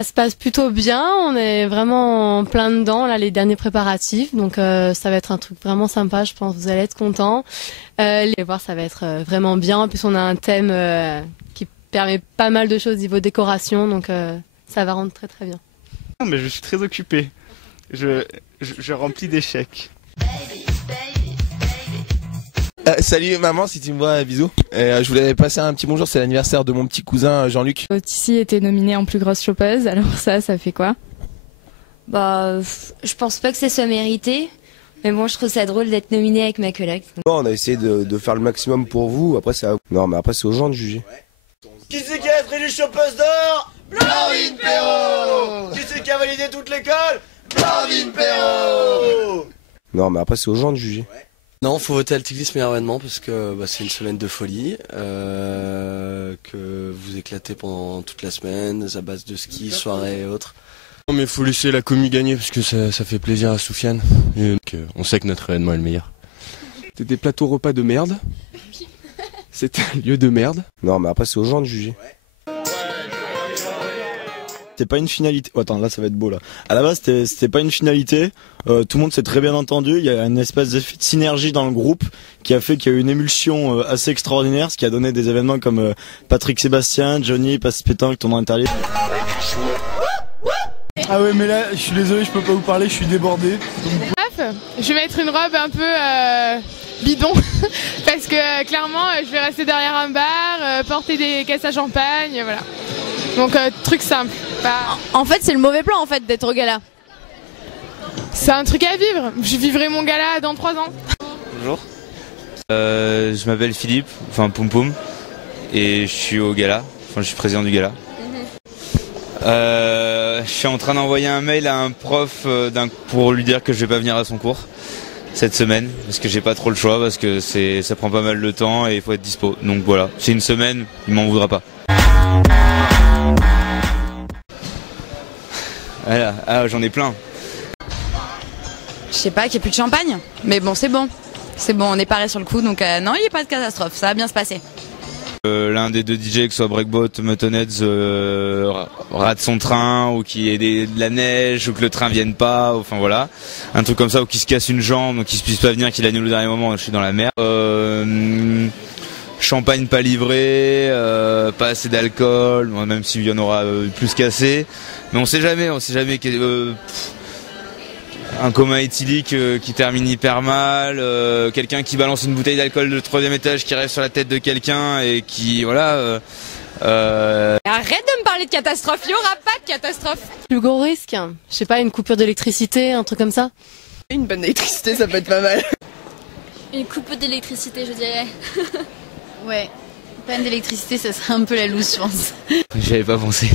Ça se passe plutôt bien, on est vraiment en plein dedans, là, les derniers préparatifs, donc ça va être un truc vraiment sympa, je pense, vous allez être contents. Les voir, ça va être vraiment bien, en plus on a un thème qui permet pas mal de choses niveau décoration, donc ça va rendre très très bien. Non, mais je suis très occupé, je remplis des chèques. Salut maman, si tu me vois, bisous. Je voulais passer un petit bonjour, c'est l'anniversaire de mon petit cousin Jean-Luc. Tissi était nominée en plus grosse chopeuse, alors ça fait quoi? Bah, je pense pas que ça soit mérité, mais bon, je trouve ça drôle d'être nominée avec ma collègue. On a essayé de faire le maximum pour vous, après c'est à vous. Non mais après c'est aux gens de juger. Qui c'est qui a être élu chopeuse d'or? Blandine Perrault. Qui c'est qui a validé toute l'école? Blandine Perrault. Non mais après c'est aux gens de juger. Non, faut voter Altiglis meilleur événement parce que c'est une semaine de folie, que vous éclatez pendant toute la semaine, à base de ski, soirées et autres. Non mais faut laisser la commu gagner parce que ça fait plaisir à Soufiane. On sait que notre événement est le meilleur. C'était des plateaux repas de merde. C'était un lieu de merde. Non mais après c'est aux gens de juger. C'était pas une finalité. Oh, attends, là ça va être beau là. À la base c'était pas une finalité. Tout le monde s'est très bien entendu. Il y a une espèce d'effet de synergie dans le groupe qui a fait qu'il y a eu une émulsion assez extraordinaire, ce qui a donné des événements comme Patrick Sébastien, Johnny, Passe Pétanque, ton intérieur. Ah ouais, mais là je suis désolé, je peux pas vous parler, je suis débordé. Je vais mettre une robe un peu bidon parce que clairement je vais rester derrière un bar, porter des caisses à champagne, voilà. Donc truc simple. En fait c'est le mauvais plan en fait d'être au gala. C'est un truc à vivre. Je vivrai mon gala dans 3 ans. Bonjour. Je m'appelle Philippe, enfin Poum Poum, et je suis au gala. Enfin je suis président du gala. Je suis en train d'envoyer un mail à un prof pour lui dire que je vais pas venir à son cours cette semaine parce que j'ai pas trop le choix, parce que ça prend pas mal de temps et il faut être dispo. Donc voilà, c'est une semaine, il m'en voudra pas. Voilà. Ah, j'en ai plein. Je sais pas, qu'il n'y a plus de champagne, mais bon c'est bon. C'est bon, on est paré sur le coup, donc non il n'y a pas de catastrophe, ça va bien se passer. L'un des deux DJ, que ce soit Breakbot, Muttonheads, rate son train, ou qu'il y ait de la neige, ou que le train vienne pas, enfin voilà. Un truc comme ça, ou qu'il se casse une jambe, ou qu'il ne puisse pas venir, qu'il annule au dernier moment, je suis dans la merde. Champagne pas livré, pas assez d'alcool, même s'il y en aura plus qu'assez. Mais on sait jamais un coma éthylique qui termine hyper mal, quelqu'un qui balance une bouteille d'alcool de 3e étage qui reste sur la tête de quelqu'un et qui voilà. Arrête de me parler de catastrophe, il n'y aura pas de catastrophe. Le gros risque, je sais pas, une coupure d'électricité, un truc comme ça. Une bonne électricité ça peut être pas mal. Une coupure d'électricité, je dirais. Ouais, panne d'électricité ça serait un peu la loose je pense. J'avais pas pensé.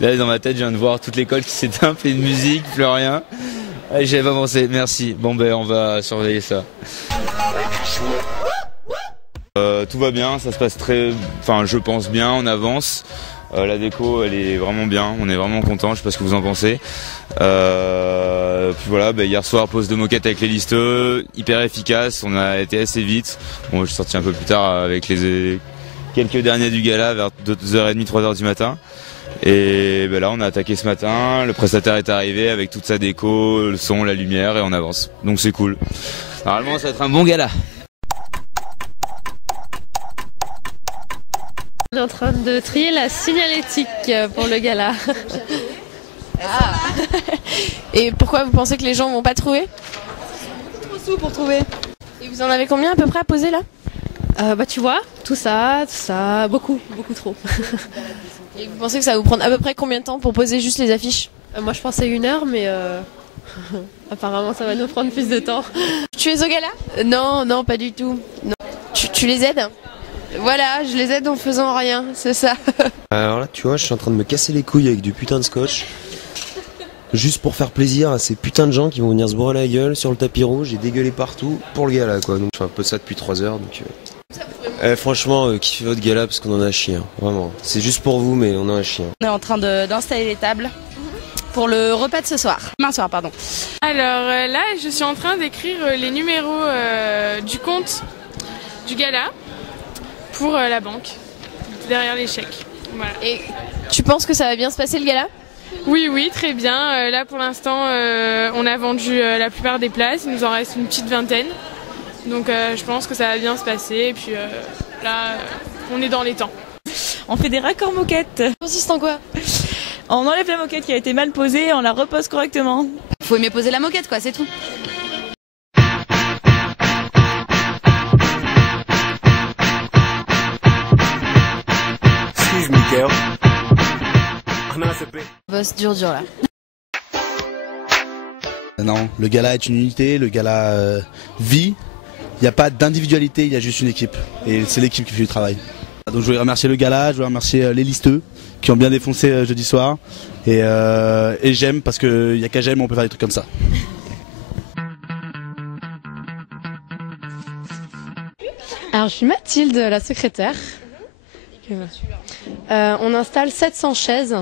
Là dans ma tête je viens de voir toute l'école qui s'éteint, plus de musique, plus rien. J'avais pas pensé, merci. Bon ben on va surveiller ça. Tout va bien, ça se passe je pense bien, on avance. La déco elle est vraiment bien, on est vraiment content, je sais pas ce que vous en pensez. Puis voilà, hier soir pose de moquette avec les listeux, hyper efficace, on a été assez vite. Bon, je suis sorti un peu plus tard avec les quelques derniers du gala vers 2h30, 3h du matin. Et là on a attaqué ce matin, le prestataire est arrivé avec toute sa déco, le son, la lumière et on avance. Donc c'est cool. Normalement ça va être un bon gala. On est en train de trier la signalétique pour le gala. Ah. Et pourquoi vous pensez que les gens vont pas trouver? C'est beaucoup trop sous pour trouver. Et vous en avez combien à peu près à poser là? Tu vois, tout ça, beaucoup trop. Et vous pensez que ça va vous prendre à peu près combien de temps pour poser juste les affiches? Moi je pensais 1 heure, mais apparemment ça va nous prendre plus de temps. Tu es au gala? Non, pas du tout. Non. Tu les aides? Voilà, je les aide en faisant rien, c'est ça. Alors là tu vois, je suis en train de me casser les couilles avec du putain de scotch. juste pour faire plaisir à ces putains de gens qui vont venir se bourrer la gueule sur le tapis rouge et dégueuler partout pour le gala quoi. Donc je fais un peu ça depuis 3 heures donc franchement kiffez votre gala parce qu'on en a chier, hein. Vraiment. C'est juste pour vous mais on en a chier. On est en train d'installer les tables pour le repas de ce soir. Demain soir, pardon. Alors là, je suis en train d'écrire les numéros du compte du gala pour la banque, derrière les chèques. Voilà. Et tu penses que ça va bien se passer le gala ? Oui, oui, très bien. Là, pour l'instant, on a vendu la plupart des places. Il nous en reste une petite vingtaine. Donc je pense que ça va bien se passer. Et puis là, on est dans les temps. On fait des raccords moquettes. Ça consiste en quoi ? On enlève la moquette qui a été mal posée et on la repose correctement. Faut aimer poser la moquette quoi, c'est tout. Excuse me girl. Boss dur là. Non, le gala est une unité, le gala vit. Il n'y a pas d'individualité, il y a juste une équipe. Et c'est l'équipe qui fait du travail. Donc je voulais remercier le gala, je voulais remercier les listeux qui ont bien défoncé jeudi soir. Et j'aime parce qu'il n'y a qu'à j'aime, on peut faire des trucs comme ça. Alors je suis Mathilde, la secrétaire. On installe 700 chaises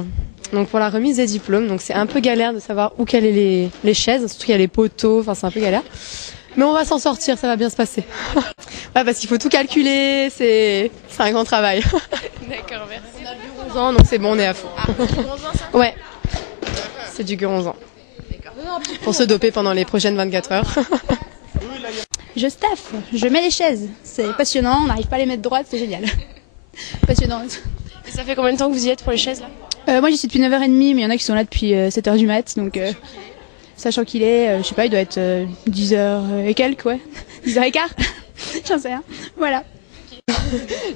donc pour la remise des diplômes. Donc c'est un peu galère de savoir où caler les chaises, surtout qu'il y a les poteaux, enfin c'est un peu galère. Mais on va s'en sortir, ça va bien se passer. Ouais, parce qu'il faut tout calculer, c'est un grand travail. D'accord, merci. On a du guronzan, donc c'est bon, on est à fond. Ah, c'est du guronzan, ça ? Ouais, c'est du guronzan. Pour se doper pendant les prochaines 24 heures. Je staffe, je mets les chaises. C'est passionnant, on n'arrive pas à les mettre droites, c'est génial. Passionnant. Et ça fait combien de temps que vous y êtes pour les chaises là ? Moi j'y suis depuis 9h30, mais il y en a qui sont là depuis 7h du mat, donc sachant qu'il est, je sais pas, il doit être 10h et quelques, ouais. 10h15. J'en sais rien. Voilà.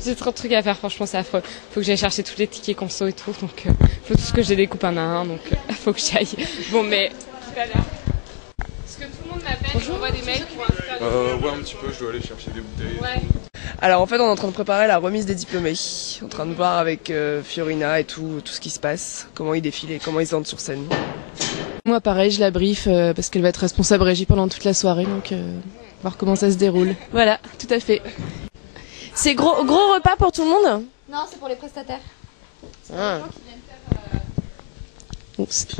J'ai trop de trucs à faire, franchement c'est affreux. Faut que j'aille chercher tous les tickets conso et tout, donc faut tous que je les découpe un à un, donc faut que j'aille. Bon mais tout à l'heure. Est-ce que tout le monde m'appelle, je m'envoie des mails pour ouais un petit peu, je dois aller chercher des bouteilles. Ouais. Alors en fait on est en train de préparer la remise des diplômés, en train de voir avec Fiorina et tout ce qui se passe, comment ils défilent et comment ils entrent sur scène. Moi pareil, je la brief parce qu'elle va être responsable régie pendant toute la soirée, donc voir comment ça se déroule. Voilà, tout à fait. C'est gros repas pour tout le monde ? Non, c'est pour les prestataires. Ah.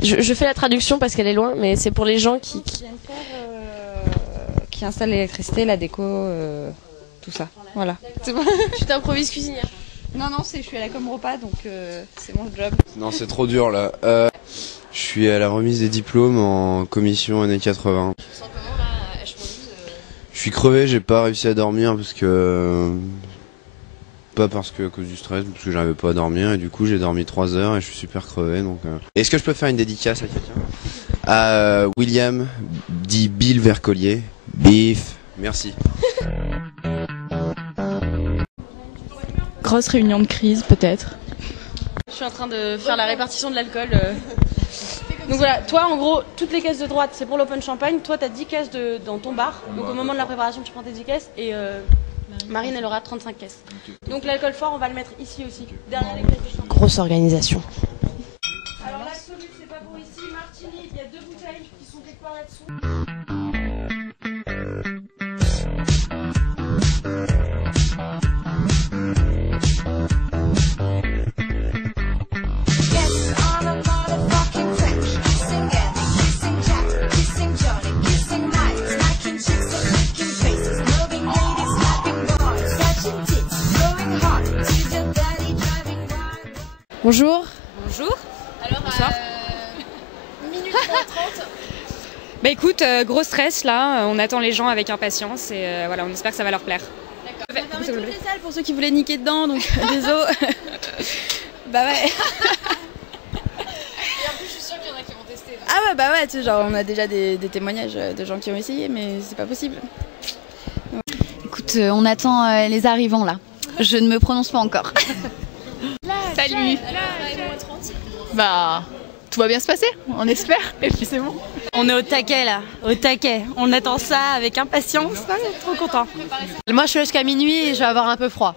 Je fais la traduction parce qu'elle est loin, mais c'est pour les gens qui viennent faire, qui installent l'électricité, la déco, tout ça. Voilà. C'est bon. Tu t'improvises cuisinière ? Non, je suis à la com repas, donc c'est mon job. Non, c'est trop dur là. Je suis à la remise des diplômes en commission années 80. Tu te sens comment là à H-12 Je suis crevé, j'ai pas réussi à dormir parce que... Pas parce que à cause du stress, parce que j'arrivais pas à dormir et du coup j'ai dormi 3 heures et je suis super crevé donc... Est-ce que je peux faire une dédicace à quelqu'un ? À William, dit Bill Vercollier. Bif, merci. Grosse réunion de crise peut-être. Je suis en train de faire la répartition de l'alcool. Donc voilà, toi en gros, toutes les caisses de droite c'est pour l'open champagne. Toi t'as 10 caisses dans ton bar. Donc au moment de la préparation tu prends tes 10 caisses et Marine elle aura 35 caisses. Donc l'alcool fort on va le mettre ici aussi, derrière les caisses de champagne. Grosse organisation. Alors l'absolu c'est pas pour ici, Martini, il y a 2 bouteilles qui sont quelque part là-dessous. Bonjour. Bonjour. Alors, bonsoir. Minute 30. Bah écoute, gros stress là, on attend les gens avec impatience et voilà, on espère que ça va leur plaire. D'accord. On va fermer toutes les salles pour ceux qui voulaient niquer dedans, donc désolé. Bah ouais. Et en plus, je suis sûre qu'il y en a qui vont tester. Donc. Ah ouais, bah ouais, tu sais, genre on a déjà des témoignages de gens qui ont essayé, mais c'est pas possible. Donc. Écoute, on attend les arrivants là. Je ne me prononce pas encore. Salut. Bah, tout va bien se passer, on espère, et puis c'est bon. On est au taquet là, au taquet. On attend ça avec impatience, on est trop content. Moi je suis jusqu'à minuit et je vais avoir un peu froid.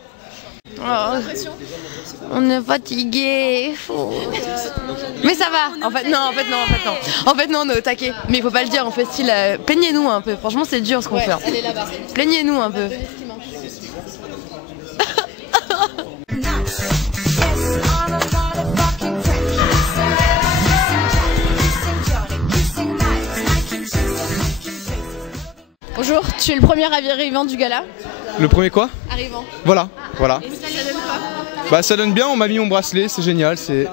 L'impression ? On est fatigué. Mais ça va. En fait non. En fait non, on est au taquet. Mais il faut pas le dire, on fait style plaignez-nous un peu. Franchement c'est dur ce qu'on fait. Elle est là-bas. Plaignez-nous un peu. Bonjour, tu es le premier arrivant du gala. Le premier quoi? Arrivant. Voilà. Et ça donne quoi? Bah ça donne bien, on m'a mis mon bracelet, c'est génial, c'est...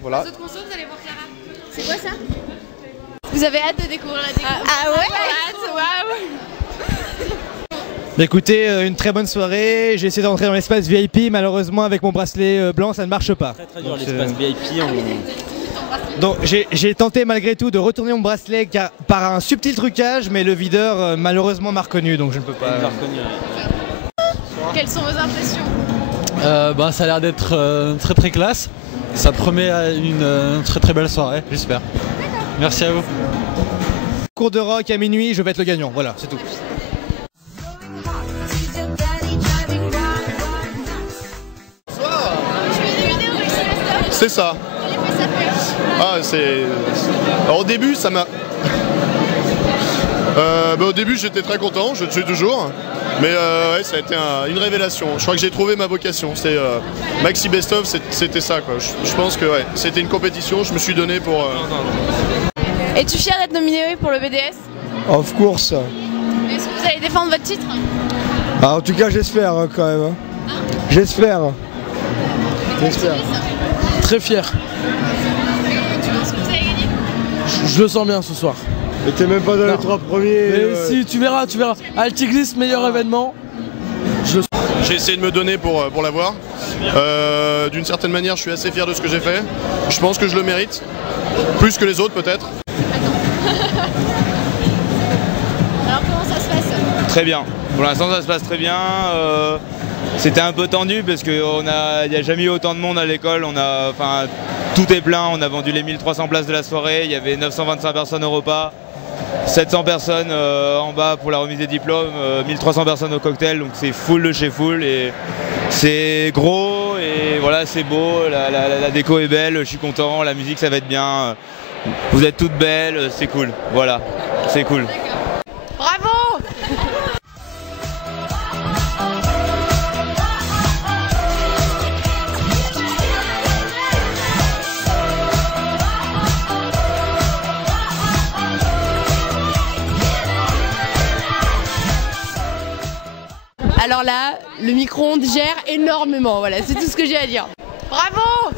Voilà. Les autres consos, vous allez voir Clara. C'est quoi ça? Vous avez hâte de découvrir la déco? Ah ouais? Waouh. Bah écoutez, une très bonne soirée, j'ai essayé d'entrer dans l'espace VIP, malheureusement avec mon bracelet blanc ça ne marche pas. Très dur l'espace VIP. Donc j'ai tenté malgré tout de retourner mon bracelet par un subtil trucage, mais le videur malheureusement m'a reconnu, donc je ne peux pas... Quelles sont vos impressions? Bah, ça a l'air d'être très très classe. Ça promet une très très belle soirée, j'espère. Merci à vous. Cours de rock à minuit, je vais être le gagnant, voilà, c'est tout. C'est ça. Ah, c'est... Alors, au début, ça m'a... au début, j'étais très content, je le suis toujours. Mais ouais, ça a été une révélation. Je crois que j'ai trouvé ma vocation. C'était Maxi Best of, c'était ça, quoi. Je pense que ouais, c'était une compétition, je me suis donné pour... Es-tu fier d'être nominé pour le BDS? Of course. Est-ce que vous allez défendre votre titre? Ah, en tout cas, j'espère quand même. J'espère. Très fier. Tu penses que vous allez gagner? Je le sens bien ce soir. Mais t'es même pas dans les 3 premiers. Mais si, tu verras. Altigris, meilleur événement. J'ai essayé de me donner pour l'avoir. D'une certaine manière, je suis assez fier de ce que j'ai fait. Je pense que je le mérite. Plus que les autres, peut-être. Alors comment ça se passe? Très bien. Pour l'instant, ça se passe très bien. C'était un peu tendu parce qu'il n'y a jamais eu autant de monde à l'école. Tout est plein. On a vendu les 1300 places de la soirée. Il y avait 925 personnes au repas, 700 personnes en bas pour la remise des diplômes, 1300 personnes au cocktail. Donc c'est full de chez full et c'est gros et voilà, c'est beau. La déco est belle. Je suis content. La musique, ça va être bien. Vous êtes toutes belles. C'est cool. Voilà, c'est cool. Bravo! Alors là, le micro-ondes gère énormément, voilà, c'est tout ce que j'ai à dire. Bravo!